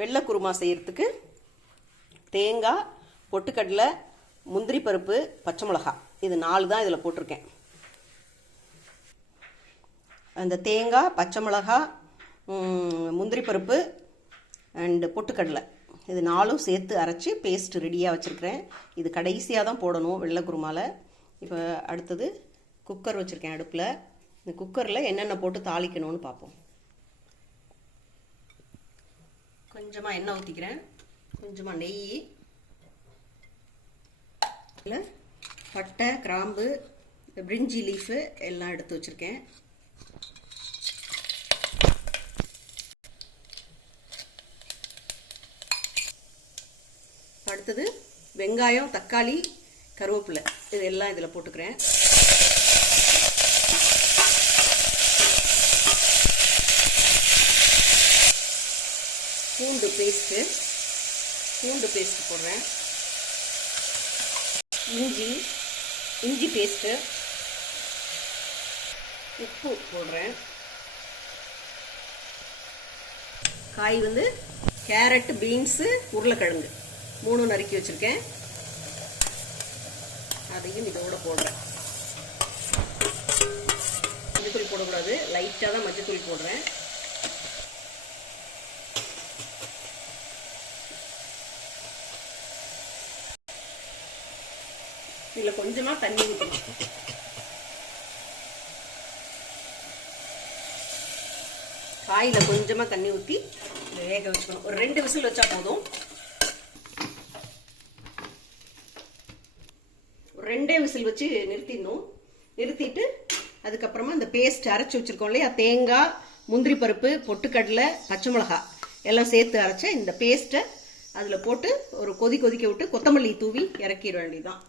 வெள்ளை குருமா செய்கிறதுக்கு தேங்காய், பொட்டுக்கடலை, முந்திரி பருப்பு, பச்சை மிளகாய் இது 4 தான் இதில் போட்டிருக்கேன். அந்த தேங்காய், பச்சை மிளகாய், முந்திரி பருப்பு அண்டு பொட்டுக்கடலை இது 4ம் சேர்த்து அரைச்சி பேஸ்ட் ரெடியாக வச்சுருக்கிறேன். இது கடைசியாக தான் போடணும் வெள்ளை குருமாவில். இப்போ அடுத்தது குக்கர் வச்சுருக்கேன் அடுப்பில். இந்த குக்கரில் என்னென்ன போட்டு தாளிக்கணும்னு பார்ப்போம். கொஞ்சமாக எண்ணெய் ஊற்றிக்கிறேன், கொஞ்சமாக நெய், இல்லை பட்டை, கிராம்பு, பிரிஞ்சி லீஃபு எல்லாம் எடுத்து வச்சுருக்கேன். அடுத்தது வெங்காயம், தக்காளி, கருவேப்பிலை இது எல்லாம் இதில் போட்டுக்கிறேன். பூண்டு பேஸ்ட்டு போடுறேன். இஞ்சி பேஸ்ட்டு, உப்பு போடுறேன். காய் வந்து கேரட், பீன்ஸு, உருளைக்கிழங்கு 3 நறுக்கி வச்சுருக்கேன். அதையும் இதோட போடுறேன். மஞ்சத்தூள் போடக்கூடாது, லைட்டாக தான் மஞ்சத்தூள் போடுறேன். இதில் கொஞ்சமாக தண்ணி ஊற்றணும். காயில் கொஞ்சமாக தண்ணி ஊற்றி வேக வச்சுக்கணும். ஒரு 2 விசில் வச்சா போதும். ஒரு 2 விசில் வச்சு நிறுத்திடணும். நிறுத்திட்டு அதுக்கப்புறமா இந்த பேஸ்ட் அரைச்சி வச்சுருக்கோம் இல்லையா, தேங்காய், முந்திரி பருப்பு, பொட்டுக்கடலை, பச்சை மிளகாய் எல்லாம் சேர்த்து அரைச்ச இந்த பேஸ்ட்டை அதில் போட்டு ஒரு கொதிக்க விட்டு கொத்தமல்லி தூவி இறக்கிட வேண்டியதுதான்.